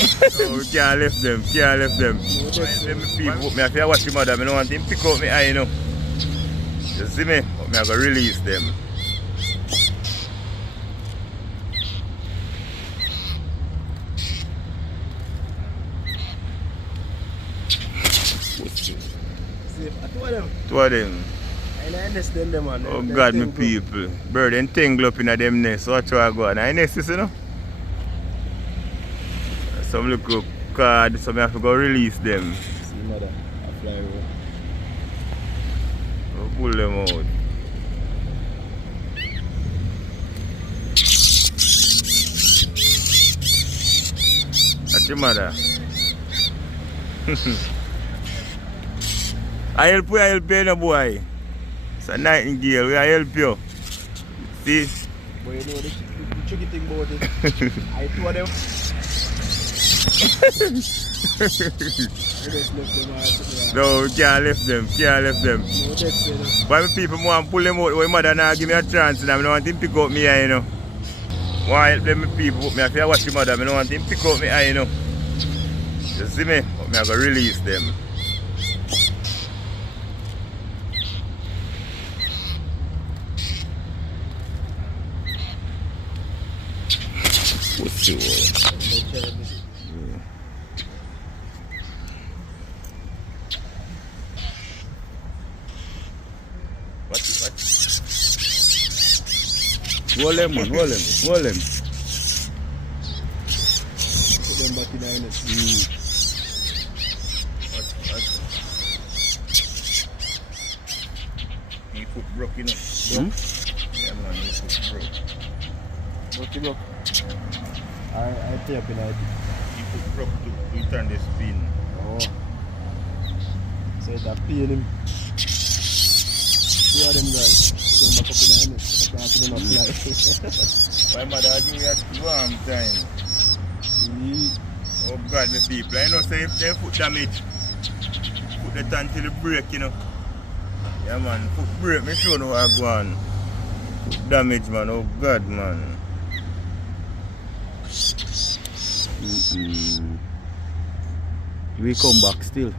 No, we can't left them, can't left them. Let me people, me have to watch him mother, I don't want him pick up my eye, you know. You see me? But me have to release them. Two of them. I understand them, man. Oh God, me people. Bird entangle up in them nest. So watch what I go on. I nest, you know? Some little card, so I have to go release them. See mother, I fly over. Go pull them out. That's your mother. I help you, no boy. It's a nightingale, we help you. See? But you know the tricky thing about it. I told them. No, we can't left them, can't left them. Why people want to pull them out, why mother now give me a chance and I don't want him to pick up me eye, you know. Why help them people, me have to watch the mother, I don't want him to pick up me eye, you know. You see me? But me have to release them. What's the Hold them, man, hold them, hold them. Put them back in the nest. He foot broke, you know. Yeah, man, he foot broke. What you look? I take up in it. He foot broke to return the spin. Oh. So it's a pain him. Two of them guys. Put them back up in the nest. I can't put them fly. Why mother give me a warm time? Oh God, my people. I know say if they foot damage, put the tan till it break, you know. Yeah man, foot break, me sure know what I go on. Foot damage man, oh God man. We come back still.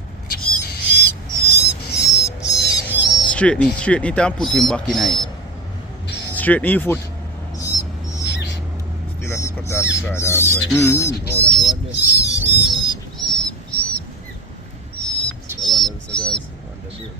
Straighten it and put him back in it. Straighten your foot. Still have to cut off the card outside. Oh, that one there. The one there, so guys, on the break.